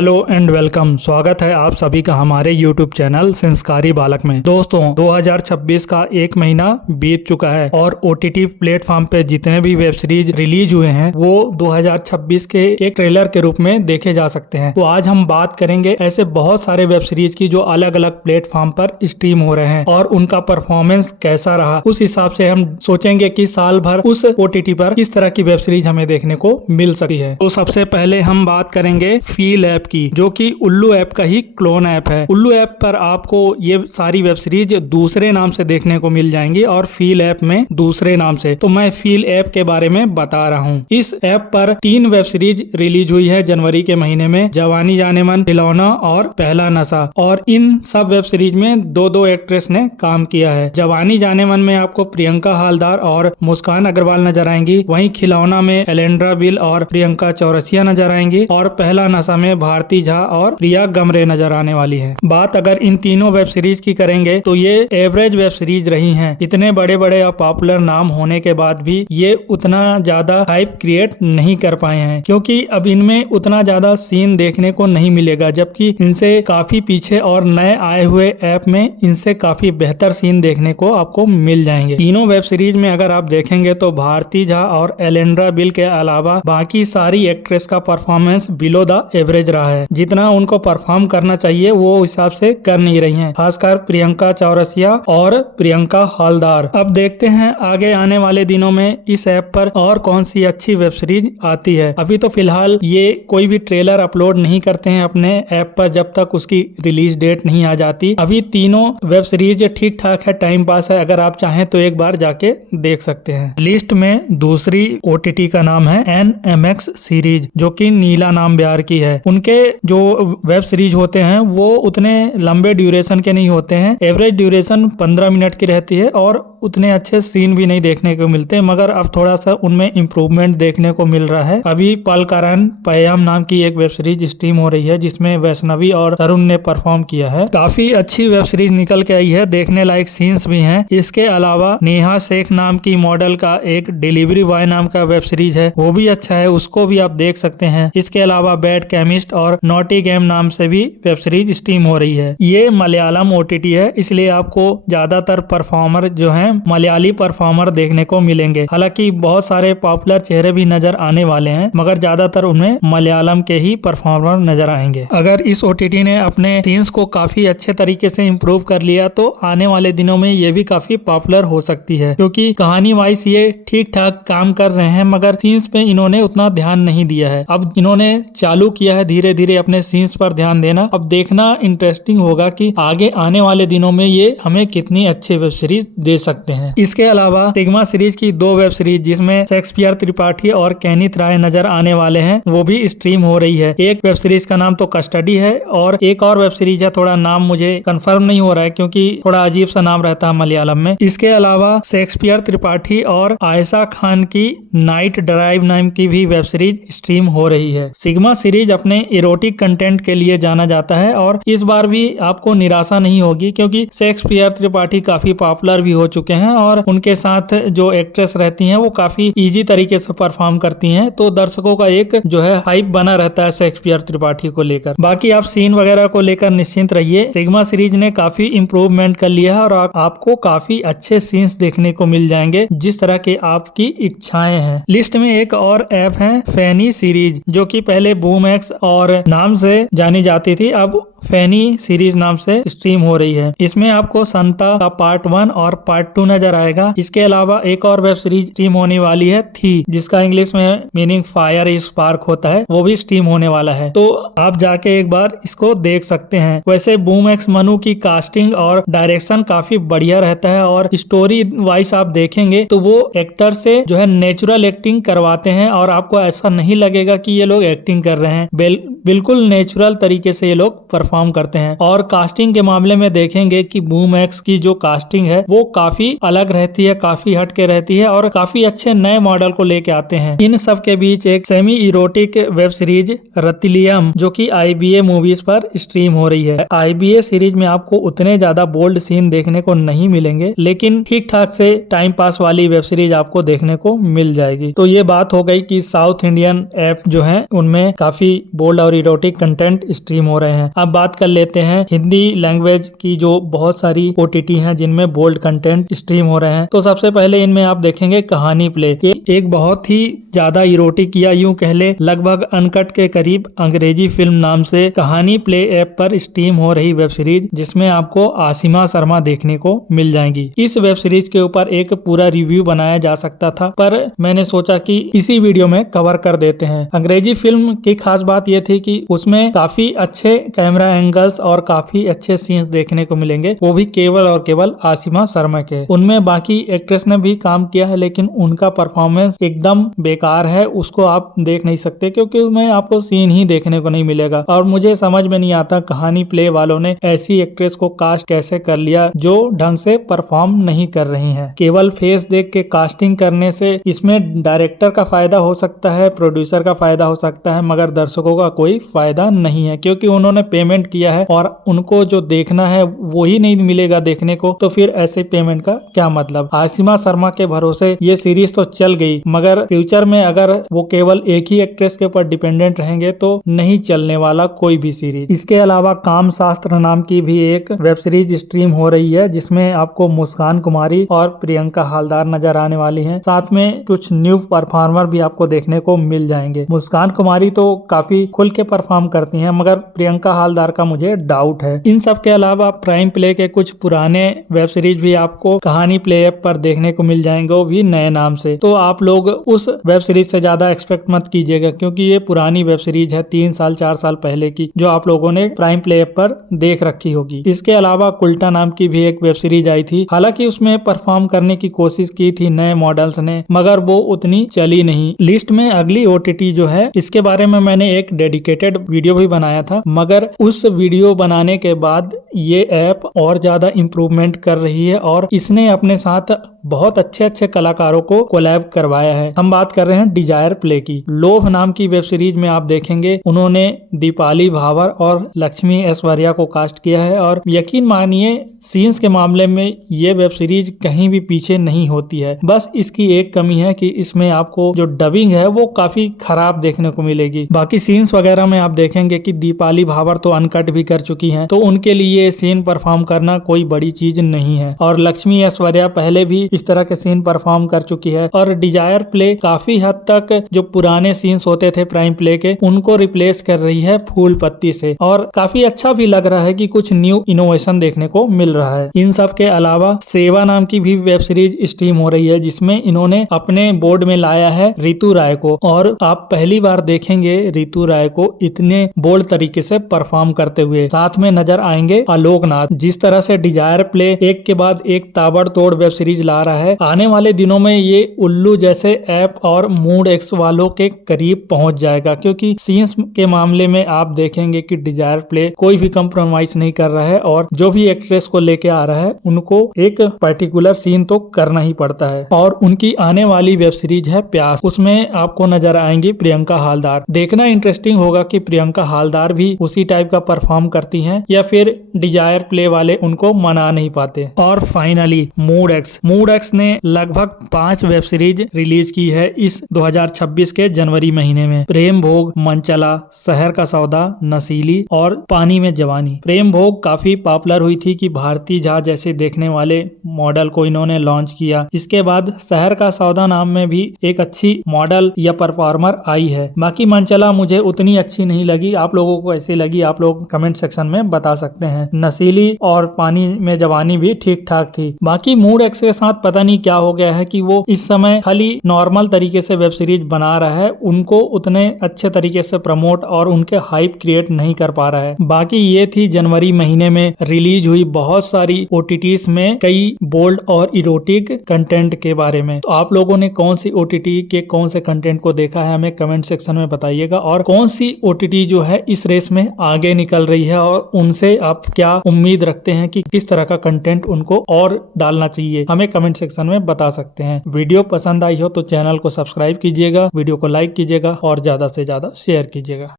Hello and welcome. स्वागत है आप सभी का हमारे YouTube चैनल संस्कारी बालक में। दोस्तों 2026 का एक महीना बीत चुका है और OTT प्लेटफॉर्म पे जितने भी वेब सीरीज रिलीज हुए हैं वो 2026 के एक ट्रेलर के रूप में देखे जा सकते हैं। तो आज हम बात करेंगे ऐसे बहुत सारे वेब सीरीज की जो अलग अलग प्लेटफॉर्म पर स्ट्रीम हो रहे हैं और उनका परफॉर्मेंस कैसा रहा। उस हिसाब से हम सोचेंगे कि साल भर उस OTT पर किस तरह की वेब सीरीज हमें देखने को मिल सकती है। तो सबसे पहले हम बात करेंगे फील ऐप की, जो कि उल्लू ऐप का ही क्लोन ऐप है। उल्लू ऐप पर आपको ये सारी वेब सीरीज दूसरे नाम से देखने को मिल जाएंगी और फील ऐप में दूसरे नाम से। तो मैं फील ऐप के बारे में बता रहा हूँ। इस ऐप पर 3 वेब सीरीज रिलीज हुई है जनवरी के महीने में, जवानी जाने मन, खिलौना और पहला नशा। और इन सब वेब सीरीज में दो एक्ट्रेस ने काम किया है। जवानी जाने मन में आपको प्रियंका हालदार और मुस्कान अग्रवाल नजर आएंगी। वहीं खिलौना में एलेंड्रा बिल और प्रियंका चौरसिया नजर आएंगी और पहला नशा में भारती झा और प्रिया गमरे नजर आने वाली है। बात अगर इन तीनों वेब सीरीज की करेंगे तो ये एवरेज वेब सीरीज रही हैं। इतने बड़े बड़े और पॉपुलर नाम होने के बाद भी ये उतना ज्यादा हाइप क्रिएट नहीं कर पाए हैं, क्योंकि अब इनमें उतना ज्यादा सीन देखने को नहीं मिलेगा, जबकि इनसे काफी पीछे और नए आए हुए ऐप में इनसे काफी बेहतर सीन देखने को आपको मिल जाएंगे। तीनों वेब सीरीज में अगर आप देखेंगे तो भारती झा और एलेंड्रा बिल के अलावा बाकी सारी एक्ट्रेस का परफॉर्मेंस बिलो द एवरेज रहा है। जितना उनको परफॉर्म करना चाहिए वो हिसाब से कर नहीं रही हैं, खासकर प्रियंका चौरसिया और प्रियंका हालदार। अब देखते हैं आगे आने वाले दिनों में इस ऐप पर और कौन सी अच्छी वेब सीरीज आती है। अभी तो फिलहाल ये कोई भी ट्रेलर अपलोड नहीं करते हैं अपने ऐप पर जब तक उसकी रिलीज डेट नहीं आ जाती। अभी तीनों वेब सीरीज ठीक ठाक है, टाइम पास है। अगर आप चाहें तो एक बार जाके देख सकते हैं। लिस्ट में दूसरी OTT का नाम है NMX सीरीज, जो कि नीला नाम बिहार की है। उनके जो वेब सीरीज होते हैं वो उतने लंबे ड्यूरेशन के नहीं होते हैं। एवरेज ड्यूरेशन 15 मिनट की रहती है और उतने अच्छे सीन भी नहीं देखने को मिलते, मगर अब थोड़ा सा उनमें इम्प्रूवमेंट देखने को मिल रहा है। अभी पलकरण पयाम नाम की एक वेब सीरीज स्ट्रीम हो रही है जिसमें वैष्णवी और तरुण ने परफॉर्म किया है। काफी अच्छी वेब सीरीज निकल के आई है, देखने लायक सीन्स भी हैं। इसके अलावा नेहा शेख नाम की मॉडल का एक डिलीवरी बॉय नाम का वेब सीरीज है, वो भी अच्छा है, उसको भी आप देख सकते हैं। इसके अलावा बैड केमिस्ट और नॉटी गेम नाम से भी वेब सीरीज स्ट्रीम हो रही है। ये मलयालम OTT है, इसलिए आपको ज्यादातर परफॉर्मर जो हैं मलयाली परफॉर्मर देखने को मिलेंगे। हालांकि बहुत सारे पॉपुलर चेहरे भी नजर आने वाले हैं, मगर ज्यादातर उनमें मलयालम के ही परफॉर्मर नजर आएंगे। अगर इस OTT ने अपने सीन्स को काफी अच्छे तरीके से इम्प्रूव कर लिया तो आने वाले दिनों में ये भी काफी पॉपुलर हो सकती है, क्योंकि कहानी वाइज ये ठीक ठाक काम कर रहे हैं, मगर सीन्स पे इन्होंने उतना ध्यान नहीं दिया है। अब इन्होंने चालू किया है धीरे धीरे अपने सीन्स पर ध्यान देना। अब देखना इंटरेस्टिंग होगा कि आगे आने वाले दिनों में ये हमें कितनी अच्छी वेब सीरीज दे सकते हैं। इसके अलावा सिग्मा सीरीज की 2 वेब सीरीज जिसमें शेक्सपियर त्रिपाठी और कैनिथ राय नजर आने वाले हैं वो भी स्ट्रीम हो रही है। एक वेब सीरीज का नाम तो कस्टडी है और एक और वेब सीरीज है, थोड़ा नाम मुझे कंफर्म नहीं हो रहा है क्योंकि थोड़ा अजीब सा नाम रहता है मलयालम में। इसके अलावा शेक्सपियर त्रिपाठी और आयशा खान की नाइट ड्राइव नाम की भी वेब सीरीज स्ट्रीम हो रही है। सिग्मा सीरीज अपने इरोटिक कंटेंट के लिए जाना जाता है और इस बार भी आपको निराशा नहीं होगी, क्योंकि शेक्सपियर त्रिपाठी काफी पॉपुलर भी हो चुके हैं और उनके साथ जो एक्ट्रेस रहती हैं वो काफी इजी तरीके से परफॉर्म करती हैं, तो दर्शकों का एक जो है हाइप बना रहता है शेक्सपियर त्रिपाठी को लेकर। बाकी आप सीन वगैरह को लेकर निश्चिंत रहिए, सिग्मा सीरीज ने काफी इम्प्रूवमेंट कर लिया है और आपको काफी अच्छे सीन्स देखने को मिल जाएंगे जिस तरह के आपकी इच्छाएं हैं। लिस्ट में एक और ऐप है फैनी सीरीज, जो कि पहले बूम एक्स और नाम से जानी जाती थी, अब फैनी सीरीज नाम से स्ट्रीम हो रही है। इसमें आपको संता का पार्ट 1 और पार्ट 2 नजर आएगा। इसके अलावा एक और वेब सीरीज स्ट्रीम होने वाली है थी, जिसका इंग्लिश में मीनिंग फायर इज स्पार्क होता है, वो भी स्ट्रीम होने वाला है, तो आप जाके एक बार इसको देख सकते हैं। वैसे बूम एक्स मनु की कास्टिंग और डायरेक्शन काफी बढ़िया रहता है और स्टोरी वाइज आप देखेंगे तो वो एक्टर से जो है नेचुरल एक्टिंग करवाते हैं और आपको ऐसा नहीं लगेगा कि ये लोग एक्टिंग कर रहे हैं, बिल्कुल नेचुरल तरीके से ये लोग परफॉर्म करते हैं। और कास्टिंग के मामले में देखेंगे कि बूम एक्स की जो कास्टिंग है वो काफी अलग रहती है, काफी हटके रहती है और काफी अच्छे नए मॉडल को लेके आते हैं। इन सब के बीच एक सेमी इरोटिक वेब सीरीज रतिलियम, जो कि IBA मूवीज पर स्ट्रीम हो रही है। IBA सीरीज में आपको उतने ज्यादा बोल्ड सीन देखने को नहीं मिलेंगे, लेकिन ठीक ठाक से टाइम पास वाली वेब सीरीज आपको देखने को मिल जाएगी। तो ये बात हो गई कि साउथ इंडियन ऐप जो है उनमें काफी बोल्ड और इरोटिक कंटेंट स्ट्रीम हो रहे हैं। अब बात कर लेते हैं हिंदी लैंग्वेज की, जो बहुत सारी OTT हैं जिनमें बोल्ड कंटेंट स्ट्रीम हो रहे हैं। तो सबसे पहले इनमें आप देखेंगे कहानी प्ले। ये एक बहुत ही ज्यादा इरोटिक या यूं कह ले लगभग अनकट के करीब अंग्रेजी फिल्म नाम से कहानी प्ले ऐप पर स्ट्रीम हो रही वेब सीरीज, जिसमें आपको आसिमा शर्मा देखने को मिल जाएंगी। इस वेब सीरीज के ऊपर एक पूरा रिव्यू बनाया जा सकता था, पर मैंने सोचा कि इसी वीडियो में कवर कर देते हैं। अंग्रेजी फिल्म की खास बात यह थी कि उसमें काफी अच्छे कैमरा एंगल्स और काफी अच्छे सीन्स देखने को मिलेंगे, वो भी केवल और केवल आसिमा शर्मा के। उनमें बाकी एक्ट्रेस ने भी काम किया है, लेकिन उनका परफॉर्मेंस एकदम बेकार है, उसको आप देख नहीं सकते क्योंकि उसमें आपको सीन ही देखने को नहीं मिलेगा। और मुझे समझ में नहीं आता कहानी प्ले वालों ने ऐसी एक्ट्रेस को कास्ट कैसे कर लिया जो ढंग से परफॉर्म नहीं कर रही है। केवल फेस देख के कास्टिंग करने से इसमें डायरेक्टर का फायदा हो सकता है, प्रोड्यूसर का फायदा हो सकता है, मगर दर्शकों का कोई फायदा नहीं है, क्योंकि उन्होंने पेमेंट किया है और उनको जो देखना है वो ही नहीं मिलेगा देखने को, तो फिर ऐसे पेमेंट का क्या मतलब। आसिमा शर्मा के भरोसे ये सीरीज तो चल गई, मगर फ्यूचर में अगर वो केवल एक ही एक्ट्रेस के ऊपर डिपेंडेंट रहेंगे तो नहीं चलने वाला कोई भी सीरीज। इसके अलावा काम शास्त्र नाम की भी एक वेब सीरीज स्ट्रीम हो रही है, जिसमें आपको मुस्कान कुमारी और प्रियंका हालदार नजर आने वाली हैं। साथ में कुछ न्यू परफॉर्मर भी आपको देखने को मिल जाएंगे। मुस्कान कुमारी तो काफी खुल के परफॉर्म करती हैं, मगर प्रियंका हालदार का मुझे डाउट है। इन सब के अलावा प्राइम प्ले के कुछ पुराने वेब सीरीज भी आपको कहानी प्ले ऐप पर देखने को मिल जाएंगे, वो भी नए नाम से। तो आप लोग उस वेब सीरीज से ज्यादा एक्सपेक्ट मत कीजिएगा, क्योंकि ये पुरानी वेब सीरीज है, 3 साल 4 साल पहले की, जो आप लोगों ने प्राइम प्ले ऐप पर देख रखी होगी। इसके अलावा कुल्टा नाम की भी एक वेब सीरीज आई थी, हालांकि उसमें परफॉर्म करने की कोशिश की थी नए मॉडल्स ने, मगर वो उतनी चली नहीं। लिस्ट में अगली OTT जो है, इसके बारे में मैंने एक डेडिकेटेड वीडियो भी बनाया था, मगर उस वीडियो बनाने के बाद ये ऐप और ज्यादा इम्प्रूवमेंट कर रही है और इसने अपने साथ बहुत अच्छे अच्छे कलाकारों को कोलैब करवाया है। हम बात कर रहे हैं डिजायर प्ले की। लोभ नाम की वेब सीरीज में आप देखेंगे उन्होंने दीपाली भावर और लक्ष्मी ऐश्वर्या को कास्ट किया है, और यकीन मानिए सीन्स के मामले में ये वेब सीरीज कहीं भी पीछे नहीं होती है। बस इसकी एक कमी है कि इसमें आपको जो डबिंग है वो काफी खराब देखने को मिलेगी। बाकी सीन्स वगैरह में आप देखेंगे कि दीपाली भावर तो अनकट भी कर चुकी हैं, तो उनके लिए सीन परफॉर्म करना कोई बड़ी चीज नहीं है, और लक्ष्मी ऐश्वर्या पहले भी इस तरह के सीन परफॉर्म कर चुकी है। और डिजायर प्ले काफी हद तक जो पुराने सीन्स होते थे प्राइम प्ले के, उनको रिप्लेस कर रही है फूल पत्ती से, और काफी अच्छा भी लग रहा है कि कुछ न्यू इनोवेशन देखने को मिल रहा है। इन सब के अलावा सेवा नाम की भी वेब सीरीज स्ट्रीम हो रही है, जिसमें इन्होंने अपने बोर्ड में लाया है रितु राय को, और आप पहली बार देखेंगे रितु राय को इतने बोल्ड तरीके से परफॉर्म करते हुए। साथ में नजर आएंगे आलोकनाथ। जिस तरह से डिजायर प्ले एक के बाद एक ताबड़तोड़ वेब सीरीज ला रहा है, आने वाले दिनों में ये उल्लू जैसे ऐप और मूड एक्स वालों के करीब पहुंच जाएगा, क्योंकि सीन्स के मामले में आप देखेंगे कि डिजायर प्ले कोई भी कम्प्रोमाइज नहीं कर रहा है, और जो भी एक्ट्रेस को लेके आ रहा है उनको एक पर्टिकुलर सीन तो करना ही पड़ता है। और उनकी आने वाली वेब सीरीज है प्यास, उसमें आपको नजर आएंगी प्रियंका हालदार। देखना इंटरेस्टिंग होगा कि प्रियंका हालदार भी उसी टाइप का परफॉर्म करती हैं या फिर डिजायर प्ले वाले उनको मना नहीं पाते। और फाइनली मूड एक्स ने लगभग 5 वेब सीरीज रिलीज की है इस 2026 के जनवरी महीने में। प्रेम भोग, मनचला, शहर का सौदा, नसीली और पानी में जवानी। प्रेम भोग काफी पॉपुलर हुई थी कि भारती झा जैसे देखने वाले मॉडल को इन्होंने लॉन्च किया। इसके बाद शहर का सौदा नाम में भी एक अच्छी मॉडल या परफॉर्मर आई है। बाकी मनचला मुझे उतनी अच्छी नहीं लगी, आप लोगों को ऐसी लगी आप लोग कमेंट सेक्शन में बता सकते हैं। नसीली और पानी में जवानी भी ठीक ठाक थी। बाकी मूड एक्स के साथ पता नहीं क्या हो गया है कि वो इस समय खाली नॉर्मल तरीके से वेब सीरीज बना रहा है, उनको उतने अच्छे तरीके से प्रमोट और उनके हाइप क्रिएट नहीं कर पा रहा है। बाकी ये थी जनवरी महीने में रिलीज हुई बहुत सारी OTTs में कई बोल्ड और इरोटिक कंटेंट के बारे में। तो आप लोगों ने कौन सी OTT के कौन से कंटेंट को देखा है हमें कमेंट सेक्शन में बताइएगा, और कौन सी OTT जो है इस रेस में आगे निकल रही है और उनसे आप क्या उम्मीद रखते हैं कि किस तरह का कंटेंट उनको और डालना चाहिए, हमें कमेंट सेक्शन में बता सकते हैं। वीडियो पसंद आई हो तो चैनल को सब्सक्राइब कीजिएगा, वीडियो को लाइक कीजिएगा और ज्यादा से ज्यादा शेयर कीजिएगा।